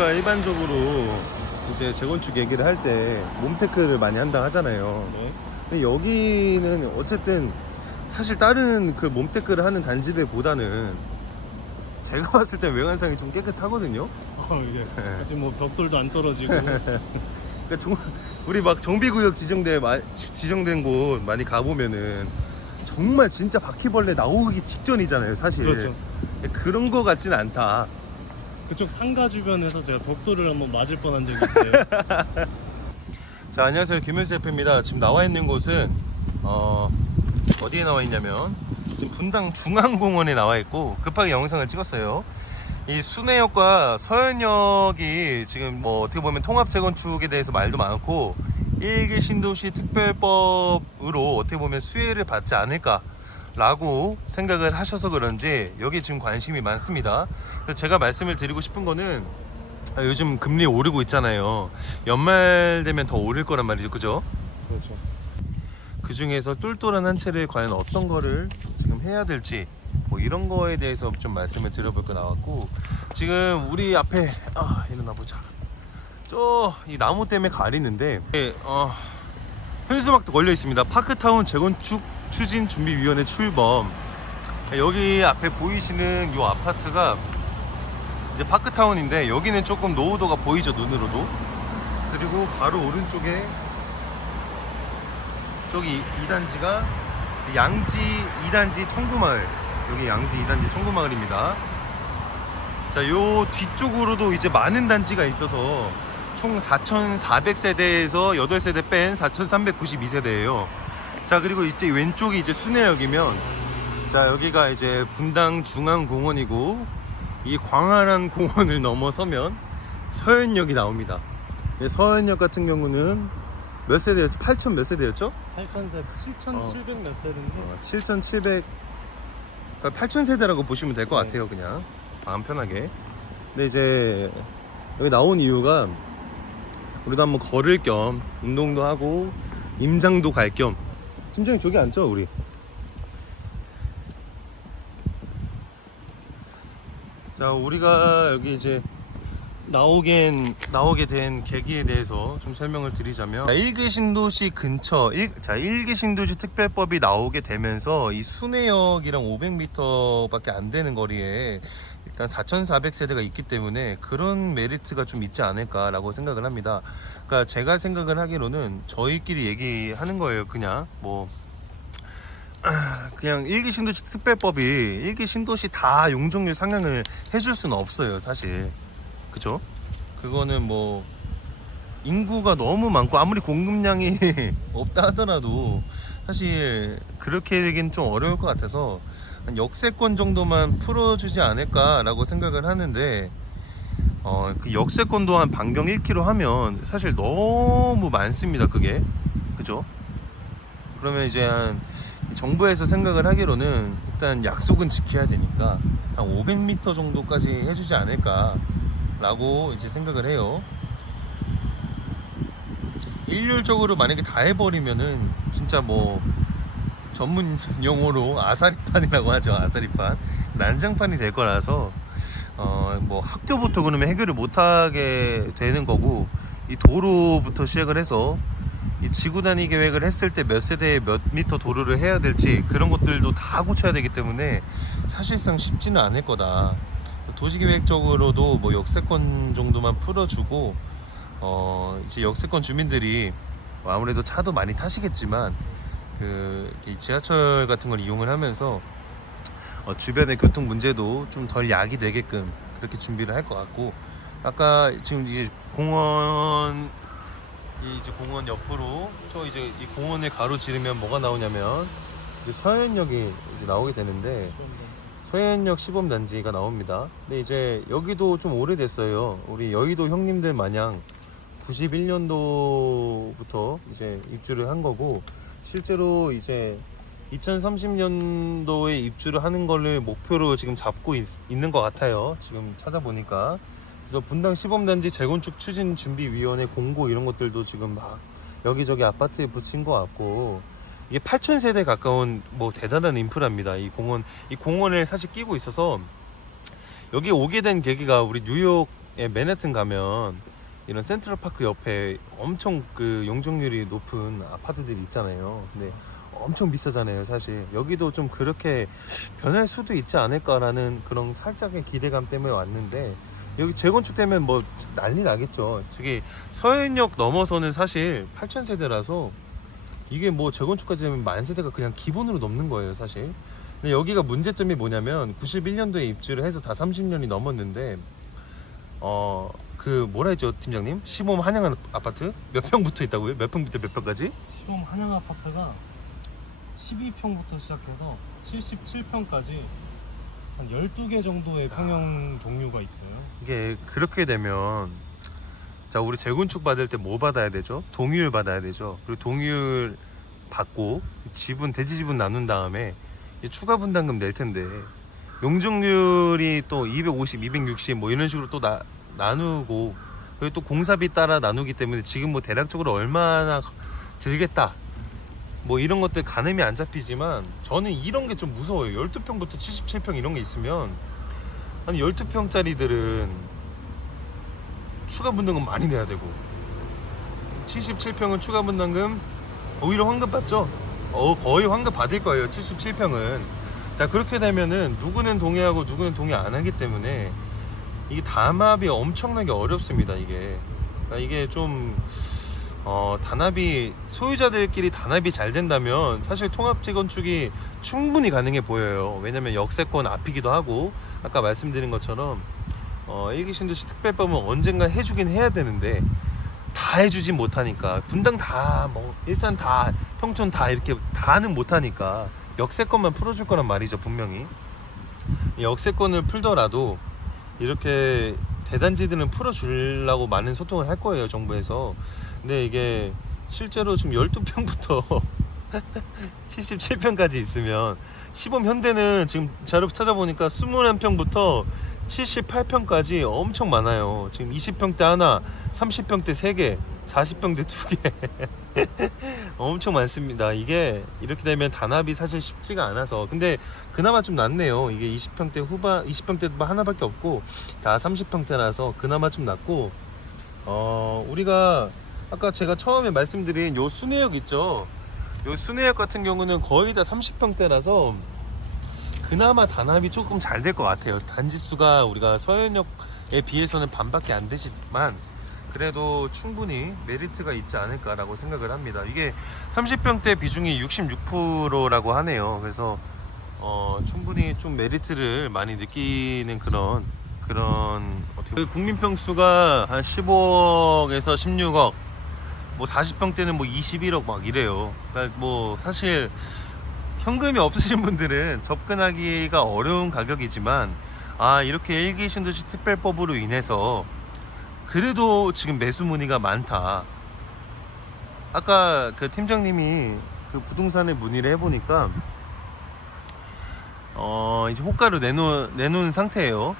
우리가 일반적으로 이제 재건축 얘기를 할 때 몸테크를 많이 한다 하잖아요. 네. 근데 여기는 어쨌든 사실 다른 그 몸테크를 하는 단지들보다는 제가 봤을 때 외관상이 좀 깨끗하거든요. 이게 네. 지금 뭐 벽돌도 안 떨어지고 그러니까 우리 막 정비구역 지정된 곳 많이 가보면은 정말 진짜 바퀴벌레 나오기 직전이잖아요, 사실. 그렇죠. 그런 거 같진 않다. 그쪽 상가 주변에서 제가 벽돌을 한번 맞을 뻔한 적이 있어요. 자, 안녕하세요, 김현수 대표입니다. 지금 나와 있는 곳은 어디에 나와 있냐면 지금 분당 중앙공원에 나와 있고 급하게 영상을 찍었어요. 이 순회역과 서현역이 지금 뭐 어떻게 보면 통합 재건축에 대해서 말도 많고 1기 신도시 특별법으로 어떻게 보면 수혜를 받지 않을까 라고 생각을 하셔서 그런지 여기 지금 관심이 많습니다. 그래서 제가 말씀을 드리고 싶은 거는 요즘 금리 오르고 있잖아요. 연말 되면 더 오를 거란 말이죠, 그죠? 그렇죠. 그 중에서 똘똘한 한 채를 과연 어떤 거를 지금 해야 될지 뭐 이런 거에 대해서 좀 말씀을 드려볼 거 나왔고, 지금 우리 앞에 일어나 보자. 저 이 나무 때문에 가리는데 현수막도 걸려 있습니다. 파크타운 재건축 추진준비위원회 출범. 여기 앞에 보이시는 이 아파트가 이제 파크타운인데 여기는 조금 노후도가 보이죠, 눈으로도. 그리고 바로 오른쪽에 저기 2단지가 양지 2단지 청구마을, 여기 양지 2단지 청구마을입니다. 자, 요 뒤쪽으로도 이제 많은 단지가 있어서 총 4,400세대에서 8세대 뺀 4,392세대예요. 자, 그리고 이제 왼쪽이 이제 순회역이면, 자, 여기가 이제 분당 중앙공원이고 이 광활한 공원을 넘어서면 서현역이 나옵니다. 서현역 같은 경우는 몇 세대였죠? 8,000 몇 세대였죠? 7,700 몇 세대인데 7,700 8,000세대라고 보시면 될 것 네. 같아요. 그냥 마음 편하게. 근데 이제 여기 나온 이유가 우리도 한번 걸을 겸 운동도 하고 임장도 갈 겸. 팀장님 저기 앉죠, 우리. 자, 우리가 여기 이제 나오게 된 계기에 대해서 좀 설명을 드리자면, 1기 신도시 근처 1기 신도시 특별법이 나오게 되면서 이 순회역이랑 500m 밖에 안 되는 거리에 일단 4,400세대가 있기 때문에 그런 메리트가 좀 있지 않을까라고 생각을 합니다. 그러니까 제가 생각을 하기로는 저희끼리 얘기하는 거예요. 그냥 그냥 1기 신도시 특별법이 1기 신도시 다 용적률 상향을 해줄 수는 없어요, 사실. 그죠? 그거는 뭐 인구가 너무 많고 아무리 공급량이 없다 하더라도 사실 그렇게 되긴 좀 어려울 것 같아서 한 역세권 정도만 풀어주지 않을까라고 생각을 하는데, 그 역세권도 한 반경 1km 하면 사실 너무 많습니다, 그게. 그죠? 그러면 이제 한 정부에서 생각을 하기로는 일단 약속은 지켜야 되니까 한 500m 정도까지 해주지 않을까 라고 이제 생각을 해요. 일률적으로 만약에 다 해버리면은 진짜 뭐 전문 용어로 아사리판이라고 하죠. 아사리판, 난장판이 될 거라서 뭐 학교부터 그러면 해결을 못하게 되는 거고, 이 도로부터 시작을 해서 이 지구 단위 계획을 했을 때 몇 세대에 몇 미터 도로를 해야 될지 그런 것들도 다 고쳐야 되기 때문에 사실상 쉽지는 않을 거다. 도시계획적으로도 뭐 역세권 정도만 풀어주고, 이제 역세권 주민들이 뭐 아무래도 차도 많이 타시겠지만 그 지하철 같은 걸 이용을 하면서 주변의 교통 문제도 좀 덜 야기되게끔 그렇게 준비를 할 것 같고, 아까 지금 이제 공원 옆으로 이제 이 공원을 가로지르면 뭐가 나오냐면 서현역이 이제 나오게 되는데, 서현역 시범단지가 나옵니다. 근데 이제 여기도 좀 오래됐어요. 우리 여의도 형님들 마냥 91년도부터 이제 입주를 한 거고, 실제로 이제 2030년도에 입주를 하는 거를 목표로 지금 잡고 있는 것 같아요. 지금 찾아보니까. 그래서 분당 시범단지 재건축 추진준비위원회 공고 이런 것들도 지금 막 여기저기 아파트에 붙인 것 같고, 이게 8,000세대 가까운 뭐 대단한 인프라입니다. 이 공원을 사실 끼고 있어서, 여기 오게 된 계기가 우리 뉴욕 맨해튼 가면 이런 센트럴파크 옆에 엄청 그 용적률이 높은 아파트들이 있잖아요. 근데 엄청 비싸잖아요, 사실. 여기도 좀 그렇게 변할 수도 있지 않을까라는 그런 살짝의 기대감 때문에 왔는데, 여기 재건축되면 뭐 난리 나겠죠. 저기 서현역 넘어서는 사실 8,000세대라서 이게 뭐 재건축까지 되면 10,000세대가 그냥 기본으로 넘는 거예요, 사실. 근데 여기가 문제점이 뭐냐면 91년도에 입주를 해서 다 30년이 넘었는데 그 뭐라 했죠, 팀장님? 시범 한양 아파트? 몇 평부터 있다고요? 몇 평부터 몇 평까지? 시범 한양 아파트가 12평부터 시작해서 77평까지 한 12개 정도의 평형 종류가 있어요. 이게 그렇게 되면, 자, 우리 재건축 받을 때 뭐 받아야 되죠? 동의율 받아야 되죠. 그리고 동의율 받고 지분, 대지 지분 나눈 다음에 이제 추가 분담금 낼 텐데, 용적률이 또 250, 260 뭐 이런 식으로 또 나누고, 그리고 또 공사비 따라 나누기 때문에 지금 뭐 대략적으로 얼마나 들겠다 뭐 이런 것들 가늠이 안 잡히지만, 저는 이런 게 좀 무서워요. 12평부터 77평 이런 게 있으면 한 12평짜리들은 추가 분담금 많이 내야 되고, 77평은 추가 분담금 오히려 환급 받죠. 거의 환급 받을 거예요, 77평은. 자, 그렇게 되면은 누구는 동의하고 누구는 동의 안 하기 때문에 이게 담합이 엄청나게 어렵습니다. 이게 그러니까 이게 좀 단합이, 소유자들끼리 단합이 잘 된다면 사실 통합 재건축이 충분히 가능해 보여요. 왜냐면 역세권 앞이기도 하고, 아까 말씀드린 것처럼 일기 신도시 특별법은 언젠가 해주긴 해야 되는데 다 해주진 못하니까, 분당 다, 뭐 일산 다, 평촌 다 이렇게 다는 못하니까 역세권만 풀어줄 거란 말이죠. 분명히 역세권을 풀더라도 이렇게 대단지들은 풀어주려고 많은 소통을 할 거예요, 정부에서. 근데 이게 실제로 지금 12평부터 77평까지 있으면, 시범 현대는 지금 자료 찾아보니까 21평부터 78평까지 엄청 많아요. 지금 20평대 하나, 30평대 3개, 40평대 2개 엄청 많습니다. 이게 이렇게 되면 단합이 사실 쉽지가 않아서. 근데 그나마 좀 낫네요. 이게 20평대 후반, 20평대 하나밖에 없고 다 30평대라서 그나마 좀 낫고, 우리가 아까 제가 처음에 말씀드린 요 순회역 있죠. 요 순회역 같은 경우는 거의 다 30평대라서 그나마 단합이 조금 잘 될 것 같아요. 단지 수가 우리가 서현역에 비해서는 반밖에 안 되지만 그래도 충분히 메리트가 있지 않을까라고 생각을 합니다. 이게 30평대 비중이 66%라고 하네요. 그래서 충분히 좀 메리트를 많이 느끼는 그런 어떻게, 국민평수가 한 15억에서 16억, 뭐 40평대는 뭐 21억 막 이래요. 그러니까 뭐 사실 현금이 없으신 분들은 접근하기가 어려운 가격이지만, 이렇게 일기 신도시 특별법으로 인해서 그래도 지금 매수 문의가 많다. 아까 그 팀장님이 그 부동산에 문의를 해보니까 이제 호가로 내놓은 상태예요.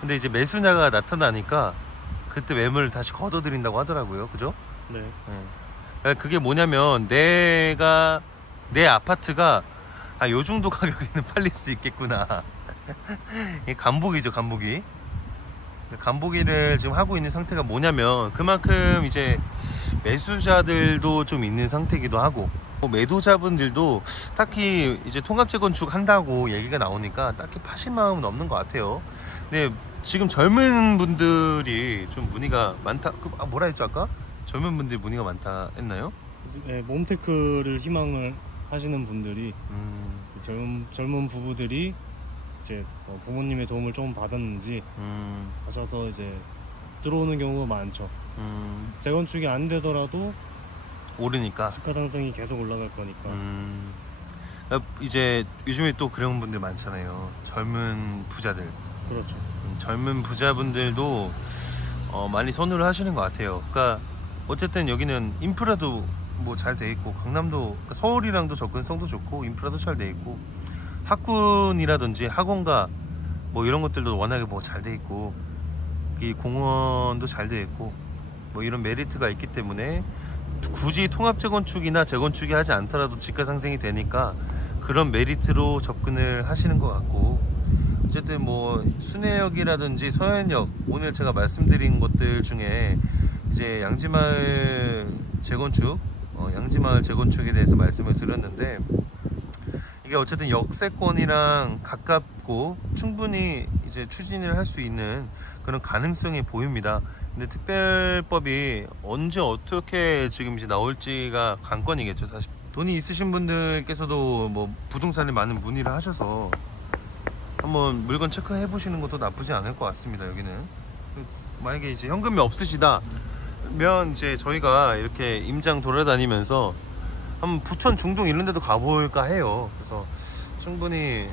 근데 이제 매수냐가 나타나니까 그때 매물을 다시 걷어들인다고 하더라고요. 그죠? 네. 그러니까 그게 뭐냐면, 내 아파트가 요 정도 가격에는 팔릴 수 있겠구나. 이게 간보기죠, 간보기. 간보기를 지금 하고 있는 상태가 뭐냐면, 그만큼 이제 매수자들도 좀 있는 상태이기도 하고, 매도자분들도 딱히 이제 통합 재건축 한다고 얘기가 나오니까 딱히 파실 마음은 없는 것 같아요. 근데 지금 젊은 분들이 좀 문의가 많다. 뭐라 했죠 아까? 젊은 분들이 문의가 많다 했나요? 네, 몬테크를 희망을 하시는 분들이, 젊은 부부들이 이제 부모님의 도움을 좀 받았는지 하셔서 이제 들어오는 경우가 많죠. 재건축이 안 되더라도 오르니까. 집가 상승이 계속 올라갈 거니까. 이제 요즘에 또 그런 분들 많잖아요. 젊은 부자들. 그렇죠. 젊은 부자분들도 많이 선호를 하시는 것 같아요. 그러니까 어쨌든 여기는 인프라도 뭐 잘 돼 있고, 강남도, 그러니까 서울이랑도 접근성도 좋고 인프라도 잘 돼 있고, 학군이라든지 학원가 뭐 이런 것들도 워낙에 뭐 잘 돼 있고, 이 공원도 잘 돼 있고, 뭐 이런 메리트가 있기 때문에 굳이 통합 재건축이나 재건축이 하지 않더라도 집가 상승이 되니까 그런 메리트로 접근을 하시는 것 같고, 어쨌든 뭐 순회역이라든지 서현역, 오늘 제가 말씀드린 것들 중에 이제 양지마을 재건축, 양지마을 재건축에 대해서 말씀을 드렸는데, 이게 어쨌든 역세권이랑 가깝고 충분히 이제 추진을 할 수 있는 그런 가능성이 보입니다. 근데 특별법이 언제 어떻게 지금 이제 나올지가 관건이겠죠. 사실 돈이 있으신 분들께서도 뭐 부동산에 많은 문의를 하셔서 한번 물건 체크해 보시는 것도 나쁘지 않을 것 같습니다. 여기는 만약에 이제 현금이 없으시다 면 이제 저희가 이렇게 임장 돌아다니면서 한번 부천, 중동 이런 데도 가볼까 해요. 그래서 충분히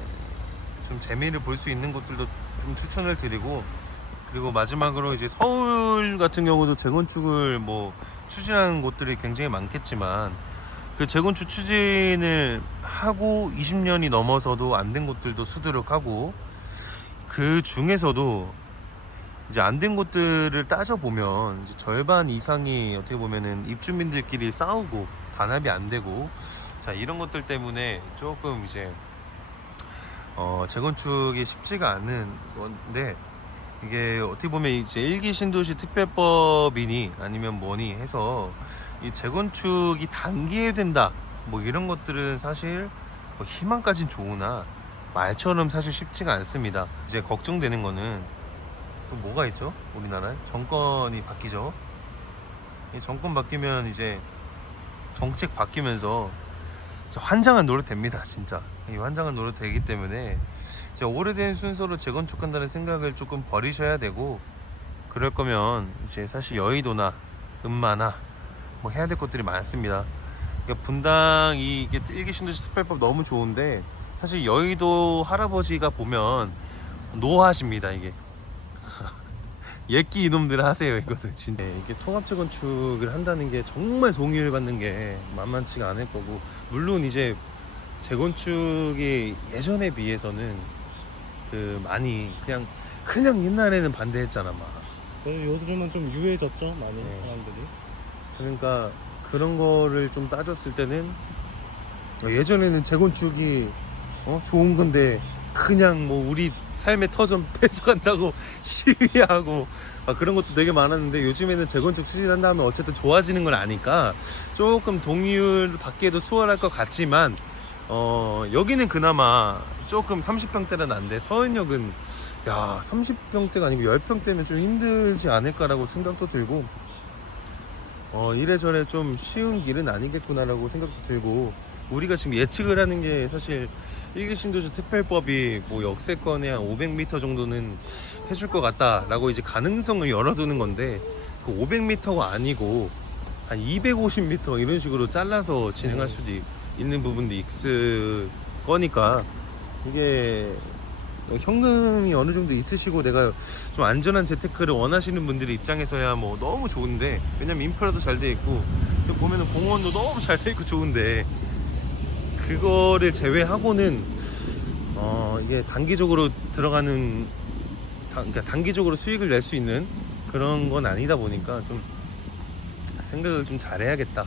좀 재미를 볼 수 있는 곳들도 좀 추천을 드리고, 그리고 마지막으로 이제 서울 같은 경우도 재건축을 뭐 추진하는 곳들이 굉장히 많겠지만, 그 재건축 추진을 하고 20년이 넘어서도 안 된 곳들도 수두룩하고, 그 중에서도 이제 안 된 곳들을 따져보면 이제 절반 이상이 어떻게 보면은 입주민들끼리 싸우고 단합이 안 되고, 자 이런 것들 때문에 조금 이제 재건축이 쉽지가 않은 건데, 이게 어떻게 보면 이제 일기 신도시 특별법이니 아니면 뭐니 해서 이 재건축이 단기에 된다 뭐 이런 것들은 사실 뭐 희망까진 좋으나 말처럼 사실 쉽지가 않습니다. 이제 걱정되는 거는 또 뭐가 있죠? 우리나라에 정권이 바뀌죠. 이 정권 바뀌면 이제 정책 바뀌면서 환장한 노릇 됩니다. 진짜 이 환장한 노릇 되기 때문에 이제 오래된 순서로 재건축한다는 생각을 조금 버리셔야 되고, 그럴 거면 이제 사실 여의도나 음마나 뭐 해야 될 것들이 많습니다. 그러니까 분당 이게 일기 신도시 특별법 너무 좋은데, 사실 여의도 할아버지가 보면 노하십니다. 이게 예끼 이놈들 하세요 이거는 진짜. 이게 통합 재건축을 한다는 게 정말 동의를 받는 게 만만치가 않을 거고, 물론 이제 재건축이 예전에 비해서는 그 많이 그냥 옛날에는 반대했잖아 막. 요즘은 좀 유해졌죠 많이. 네. 사람들이. 그러니까 그런 거를 좀 따졌을 때는 예전에는 재건축이 좋은 건데 그냥 뭐 우리 삶의 터전 뺏어간다고 시위하고 그런 것도 되게 많았는데, 요즘에는 재건축 추진한 다음에 어쨌든 좋아지는 걸 아니까 조금 동의를 받기에도 수월할 것 같지만, 여기는 그나마 조금 30평대는 안돼. 서현역은 야 30평대가 아니고 10평대는 좀 힘들지 않을까라고 생각도 들고, 이래저래 좀 쉬운 길은 아니겠구나라고 생각도 들고, 우리가 지금 예측을 하는 게 사실 일기 신도시 특별법이 뭐 역세권에 한 500m 정도는 해줄 것 같다라고 이제 가능성을 열어두는 건데, 그 500m가 아니고 한 250m 이런 식으로 잘라서 진행할 수도 있는 부분도 있을 거니까, 이게 현금이 어느 정도 있으시고 내가 좀 안전한 재테크를 원하시는 분들 입장에서야 뭐 너무 좋은데, 왜냐면 인프라도 잘 돼 있고 보면은 공원도 너무 잘 돼 있고 좋은데, 그거를 제외하고는 이게 단기적으로 들어가는 그러니까 단기적으로 수익을 낼 수 있는 그런 건 아니다 보니까 좀 생각을 좀 잘해야겠다